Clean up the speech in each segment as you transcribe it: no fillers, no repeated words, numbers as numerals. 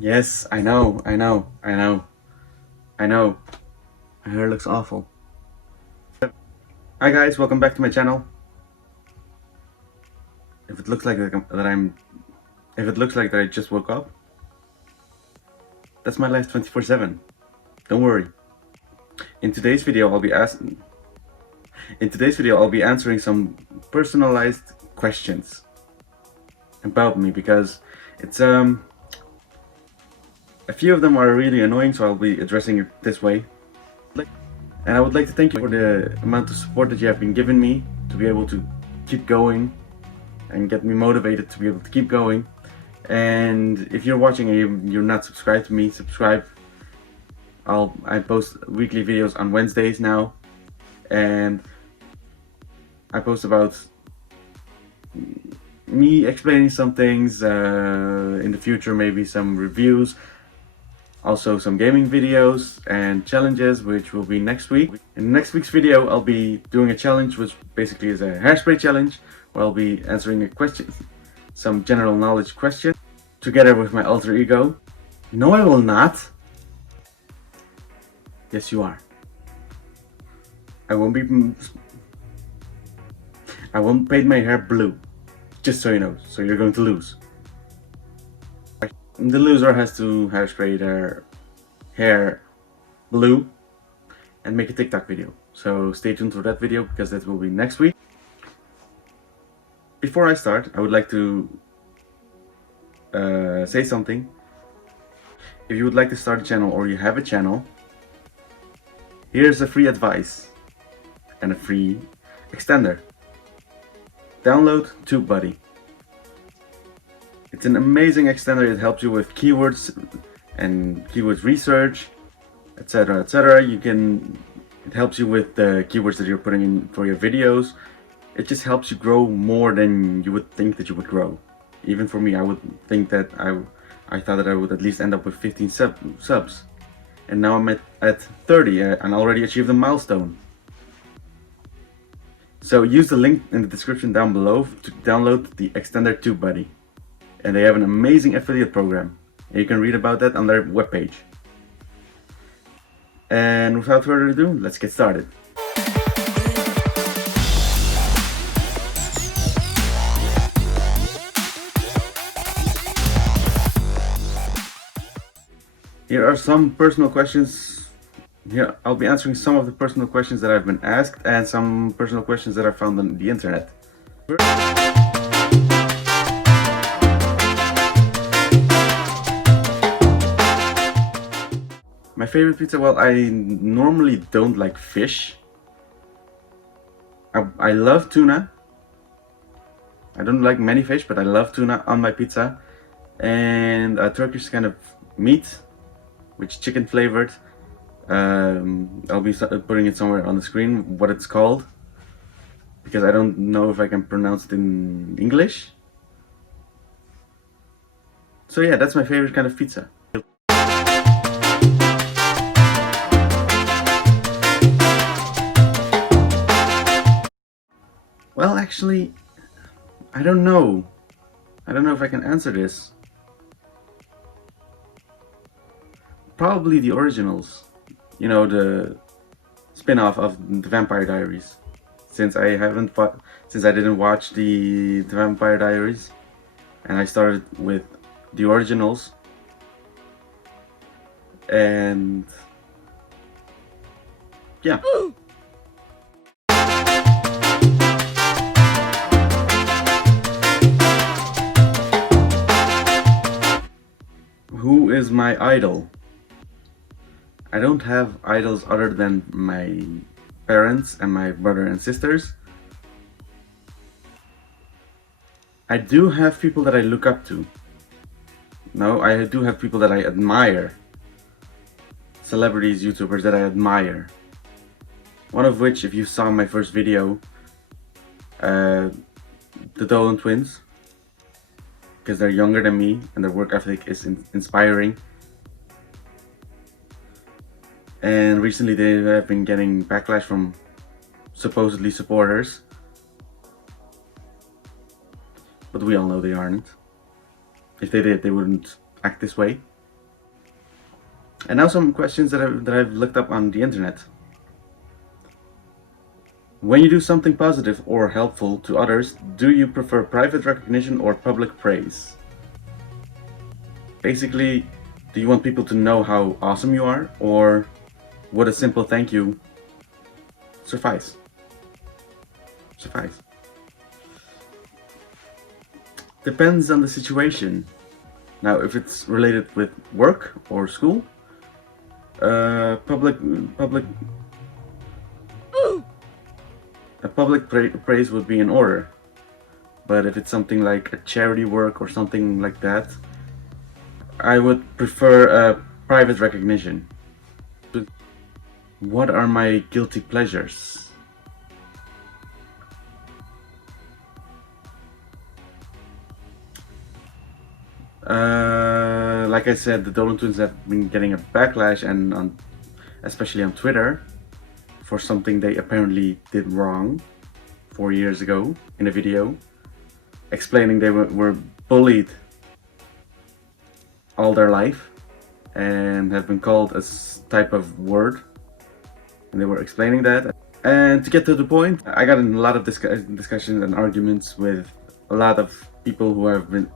Yes, I know. My hair looks awful. Hi guys, welcome back to my channel. If it looks like that I just woke up, that's my life 24/7. Don't worry. In today's video, I'll be answering some personalized questions about me because it's a few of them are really annoying, so I'll be addressing it this way. And I would like to thank you for the amount of support that you have been giving me to be able to keep going and get me motivated to be able to keep going. And if you're watching and you're not subscribed to me, subscribe. I post weekly videos on Wednesdays now, and I post about me explaining some things, in the future maybe some reviews, also some gaming videos and challenges, which will be next week. In next week's video, I'll be doing a challenge, which basically is a hairspray challenge, where I'll be answering a question, some general knowledge questions, together with my alter ego. No, I will not. Yes, you are. I won't paint my hair blue, just so you know, so you're going to lose. The loser has to hairspray their hair blue and make a TikTok video. So stay tuned for that video because that will be next week. Before I start, I would like to say something. If you would like to start a channel or you have a channel, here's a free advice and a free extender. Download TubeBuddy. It's an amazing extender. It helps you with keywords and keyword research, etc., etc. It helps you with the keywords that you're putting in for your videos. It just helps you grow more than you would think that you would grow. Even for me, I would think that I thought that I would at least end up with 15 subs. And now I'm at 30 and already achieved a milestone. So use the link in the description down below to download the extender TubeBuddy. And they have an amazing affiliate program. And you can read about that on their webpage. And without further ado, let's get started. Here are some personal questions. Here, I'll be answering some of the personal questions that I've been asked and some personal questions that I found on the internet. My favorite pizza, well, I normally don't like fish. I love tuna. I don't like many fish, but I love tuna on my pizza. And a Turkish kind of meat, which is chicken flavored. I'll be putting it somewhere on the screen, what it's called, because I don't know if I can pronounce it in English. So yeah, that's my favorite kind of pizza. Well, actually, I don't know. I don't know if I can answer this. Probably the originals. You know, the spin-off of the Vampire Diaries. Since I didn't watch the Vampire Diaries, and I started with the originals. And yeah. Who is my idol? I don't have idols other than my parents and my brother and sisters. I do have people that I look up to. No, I do have people that I admire. Celebrities, YouTubers that I admire. One of which, if you saw my first video, the Dolan twins. Because they're younger than me and their work ethic is inspiring. And recently they have been getting backlash from supposedly supporters. But we all know they aren't. If they did, they wouldn't act this way. And now some questions that I've looked up on the internet. When you do something positive or helpful to others, do you prefer private recognition or public praise? Basically, do you want people to know how awesome you are, or would a simple thank you suffice? Depends on the situation. Now, if it's related with work or school, public praise would be in order. But if it's something like a charity work or something like that, I would prefer private recognition. What are my guilty pleasures? Like I said, the Dolan Twins have been getting a backlash, and especially on Twitter, for something they apparently did wrong 4 years ago in a video, explaining they were bullied all their life and have been called a type of word, and they were explaining that. And to get to the point, I got in a lot of discussions and arguments with a lot of people who have been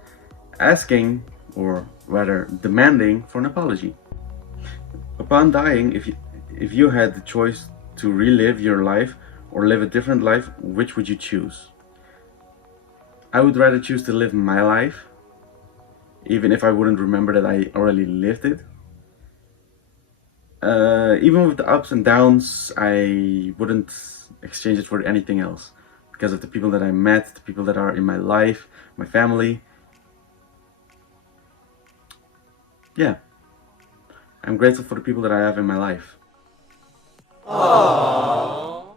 asking, or rather demanding, for an apology. Upon dying, if you had the choice to relive your life or live a different life, which would you choose? I would rather choose to live my life, even if I wouldn't remember that I already lived it. Even with the ups and downs, I wouldn't exchange it for anything else, because of the people that I met, the people that are in my life, my family. Yeah, I'm grateful for the people that I have in my life. Aww.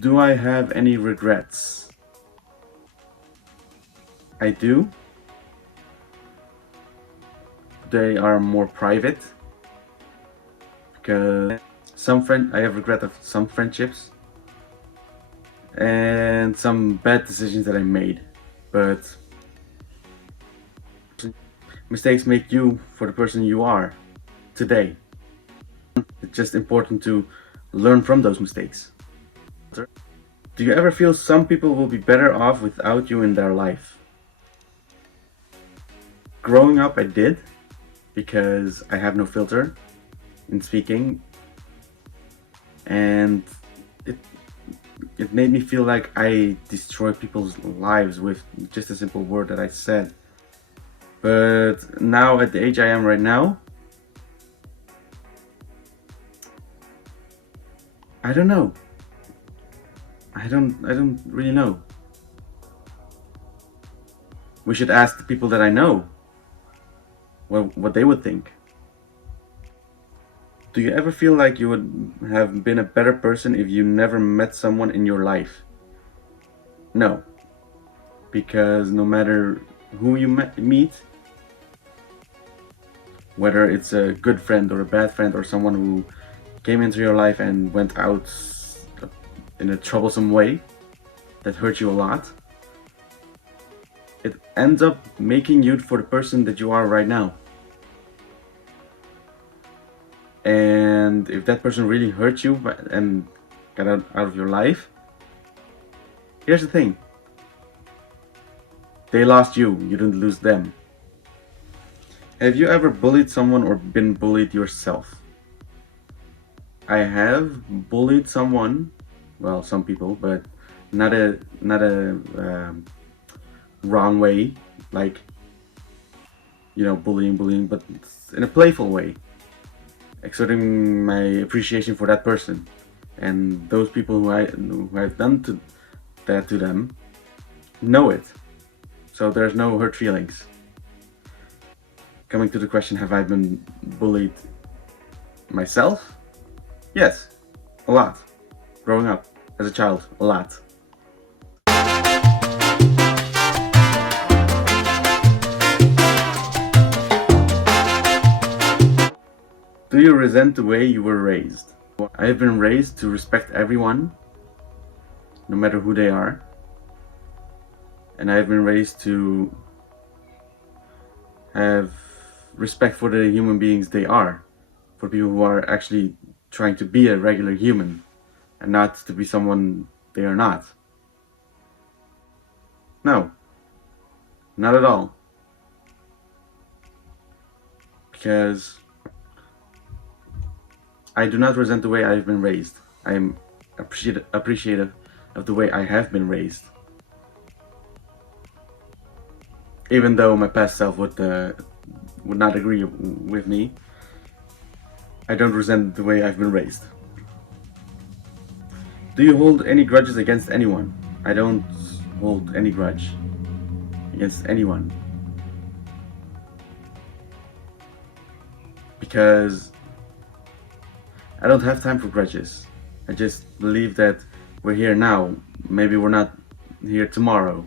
Do I have any regrets? I do. They are more private, because I have regret of some friendships and some bad decisions that I made, but mistakes make you for the person you are today. It's just important to learn from those mistakes. Do you ever feel some people will be better off without you in their life? Growing up, I did, because I have no filter in speaking, and it made me feel like I destroy people's lives with just a simple word that I said. But now, at the age I am right now, I don't know. I don't really know. We should ask the people that I know what they would think. Do you ever feel like you would have been a better person if you never met someone in your life? No. Because no matter who you meet, whether it's a good friend or a bad friend or someone who came into your life and went out in a troublesome way that hurt you a lot, it ends up making you for the person that you are right now. And if that person really hurt you and got out of your life, here's the thing. They lost you, you didn't lose them. Have you ever bullied someone or been bullied yourself? I have bullied someone, well, some people, but not a wrong way, like, you know, bullying, but in a playful way, exerting my appreciation for that person. And those people who I've done that to them know it, so there's no hurt feelings. Coming to the question, have I been bullied myself? Yes, a lot. Growing up as a child, a lot. Do you resent the way you were raised? I have been raised to respect everyone, no matter who they are. And I've been raised to have respect for the human beings they are, for people who are actually trying to be a regular human and not to be someone they are not. No, not at all. Because I do not resent the way I've been raised. I am appreciative of the way I have been raised. Even though my past self would not agree with me, I don't resent the way I've been raised. Do you hold any grudges against anyone? I don't hold any grudge against anyone. Because I don't have time for grudges. I just believe that we're here now. Maybe we're not here tomorrow.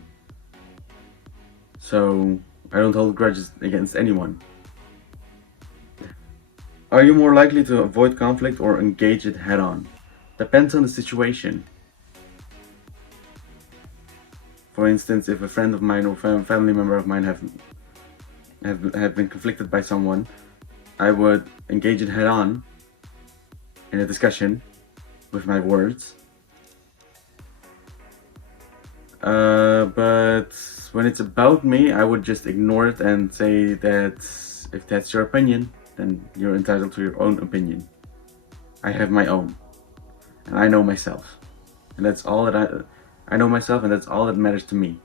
So I don't hold grudges against anyone. Are you more likely to avoid conflict or engage it head-on? Depends on the situation. For instance, if a friend of mine or family member of mine have been conflicted by someone, I would engage it head-on in a discussion with my words. But when it's about me, I would just ignore it and say that if that's your opinion, then you're entitled to your own opinion. I have my own, and I know myself, and that's all that I know myself, and that's all that matters to me.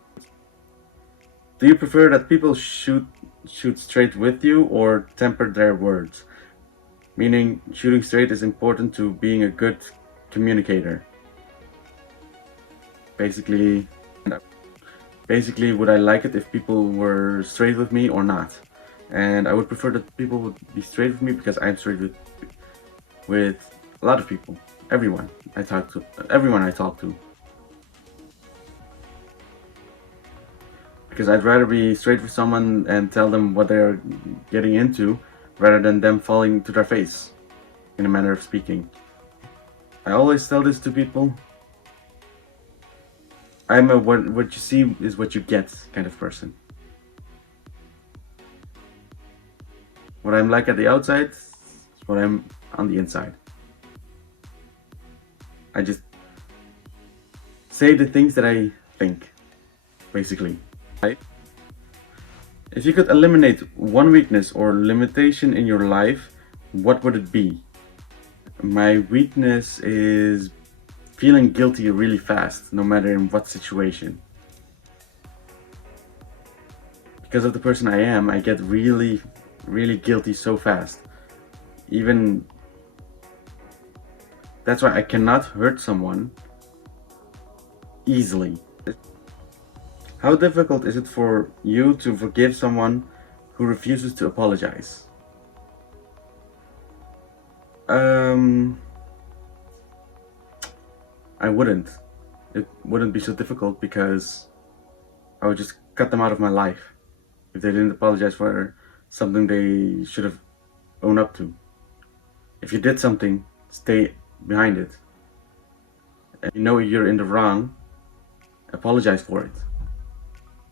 Do you prefer that people shoot straight with you or temper their words? Meaning, shooting straight is important to being a good communicator. Basically, would I like it if people were straight with me or not? And I would prefer that people would be straight with me, because I'm straight with a lot of people. Everyone I talk to. Because I'd rather be straight with someone and tell them what they're getting into, rather than them falling to their face, in a manner of speaking. I always tell this to people. I'm a what you see is what you get kind of person. What I'm like at the outside is what I'm on the inside. I just say the things that I think, basically. If you could eliminate one weakness or limitation in your life, what would it be? My weakness is feeling guilty really fast, no matter in what situation. Because of the person I am, I get really guilty so fast. That's why I cannot hurt someone easily. How difficult is it for you to forgive someone who refuses to apologize? I wouldn't. It wouldn't be so difficult, because I would just cut them out of my life if they didn't apologize for something they should have owned up to. If you did something, stay behind it. And you know you're in the wrong, apologize for it.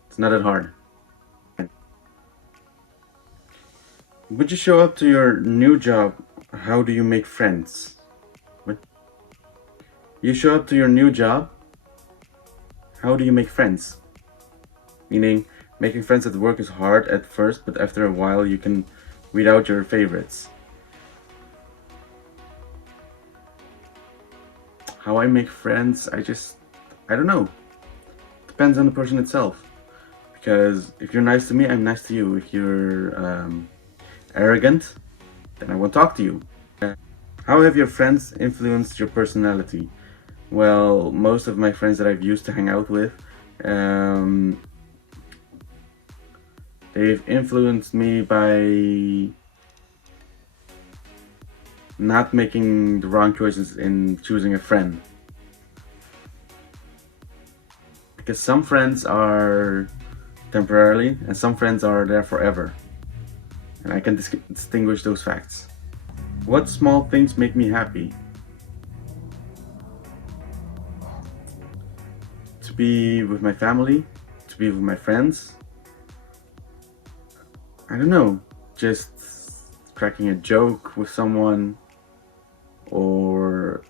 It's not that hard. Would you show up to your new job? How do you make friends? What? You show up to your new job? How do you make friends? Meaning, making friends at work is hard at first, but after a while you can weed out your favorites. How I make friends, I don't know. Depends on the person itself. Because if you're nice to me, I'm nice to you. If you're arrogant, then I won't talk to you. How have your friends influenced your personality? Well, most of my friends that I've used to hang out with, they've influenced me by not making the wrong choices in choosing a friend. Because some friends are temporarily, and some friends are there forever. And I can distinguish those facts. What small things make me happy? be with my family, to be with my friends. I don't know, just cracking a joke with someone or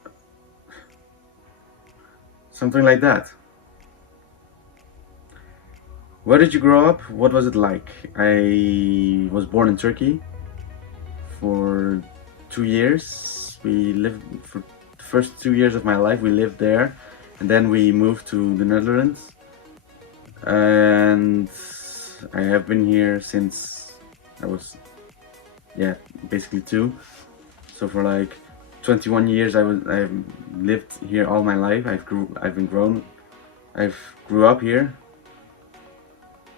something like that. Where did you grow up? What was it like? I was born in Turkey for 2 years. We lived for the first 2 years of my life, we lived there, and then we moved to the Netherlands. And I have been here since I was, basically 2. So for like 21 years I've lived here all my life. I've grew up here,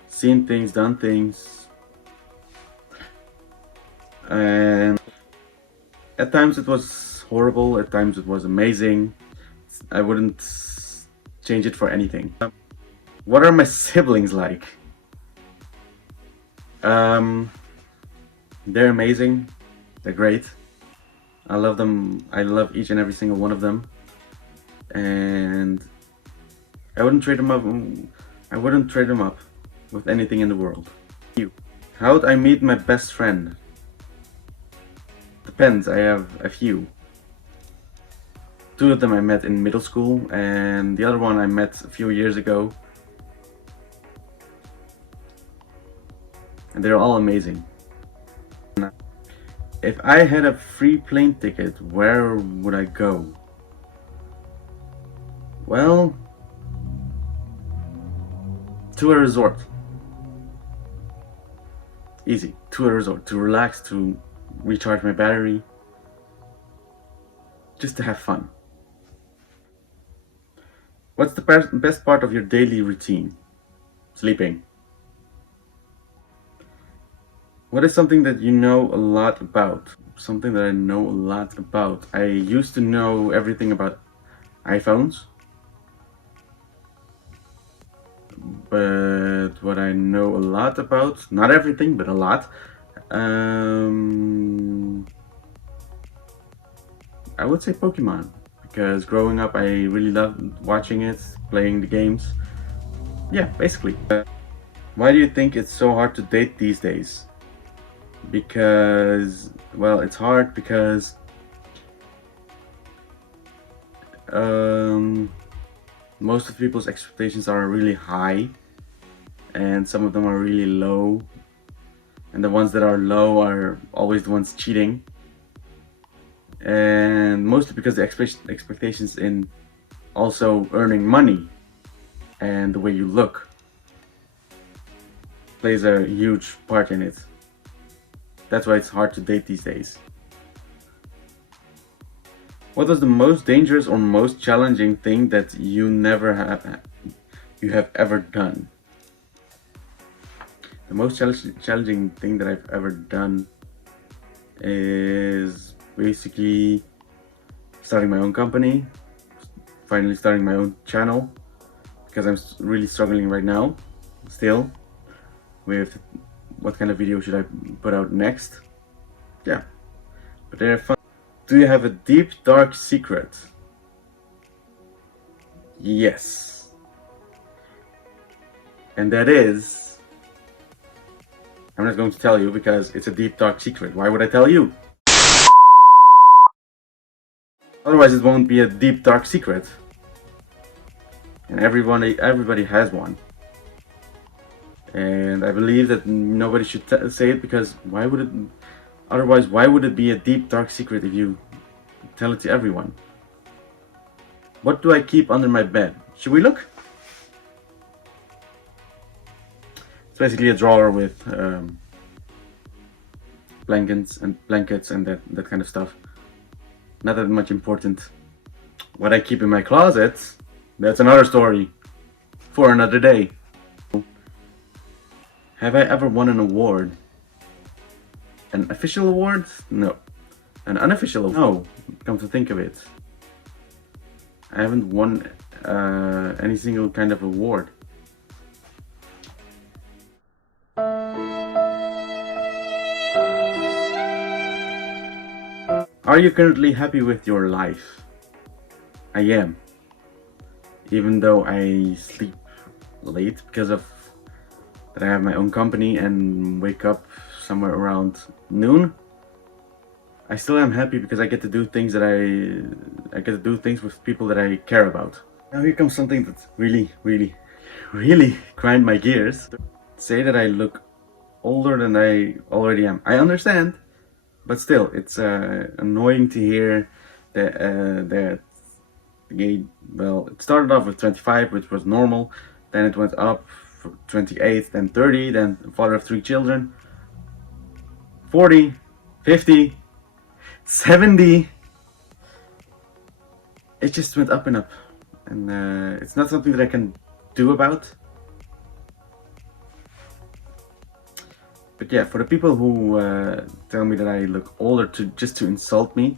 seen things, done things, and at times it was horrible, at times it was amazing. I wouldn't change it for anything. What are my siblings like? They're amazing, they're great. I love them. I love each and every single one of them, and I wouldn't trade them up. I wouldn't trade them up with anything in the world. How'd I meet my best friend? Depends. I have a few. 2 of them I met in middle school, and the other one I met a few years ago, and they're all amazing. If I had a free plane ticket, where would I go? Well, to a resort. Easy, to a resort, to relax, to recharge my battery, just to have fun. What's the best part of your daily routine? Sleeping. What is something that you know a lot about? Something that I know a lot about. I used to know everything about iPhones, but what I know a lot about, not everything, but a lot, I would say Pokemon, because growing up I really loved watching it, playing the games. Yeah, basically. Why do you think it's so hard to date these days? Because, well, it's hard because most of people's expectations are really high and some of them are really low, and the ones that are low are always the ones cheating, and mostly because the expectations in also earning money and the way you look plays a huge part in it. That's why it's hard to date these days. What was the most dangerous or most challenging thing that you have ever done? The most challenging thing that I've ever done is basically starting my own company, finally starting my own channel, because I'm really struggling right now still with what kind of video should I put out next. Yeah, but they're fun. Do you have a deep, dark secret? Yes. And that is, I'm not going to tell you because it's a deep, dark secret. Why would I tell you? Otherwise it won't be a deep, dark secret. And everybody has one. And I believe that nobody should say it, because why would it be a deep, dark secret if you tell it to everyone? What do I keep under my bed? Should we look? It's basically a drawer with blankets and that kind of stuff. Not that much important. What I keep in my closet, that's another story for another day. Have I ever won an award? An official award? No. An unofficial award? No, come to think of it. I haven't won any single kind of award. Are you currently happy with your life? I am. even though I sleep late because of that I have my own company and wake up somewhere around noon. I still am happy because I get to do things that I get to do things with people that I care about. Now here comes something that really grind my gears. Say that I look older than I already am. I understand, but still, it's annoying to hear that well, it started off with 25, which was normal. Then it went up for 28, then 30, then father of 3 children, 40, 50, 70. It just went up and up, and it's not something that I can do about. But yeah, for the people who tell me that I look older just to insult me,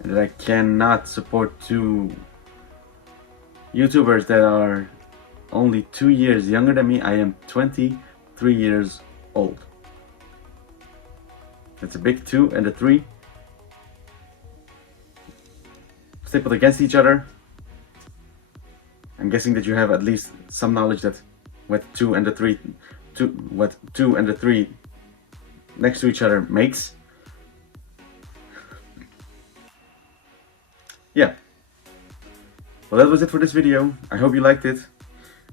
and that I cannot support 2 YouTubers that are only 2 years younger than me, I am 23 years old. That's a big 2 and a 3 stapled against each other. I'm guessing that you have at least some knowledge that what 2 and a 3 next to each other makes. Yeah. Well, that was it for this video. I hope you liked it.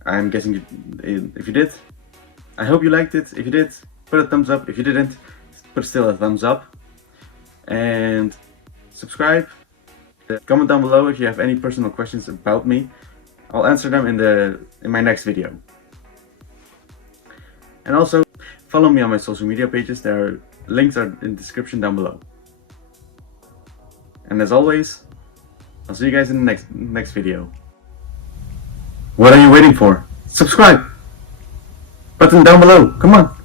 I'm guessing if you did, I hope you liked it. If you did, put a thumbs up. If you didn't, put still a thumbs up. And subscribe. Comment down below if you have any personal questions about me. I'll answer them in my next video. And also, follow me on my social media pages. Links are in the description down below. And as always, I'll see you guys in the next video. What are you waiting for? Subscribe! Button down below, come on!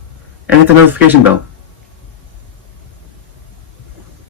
And hit the notification bell.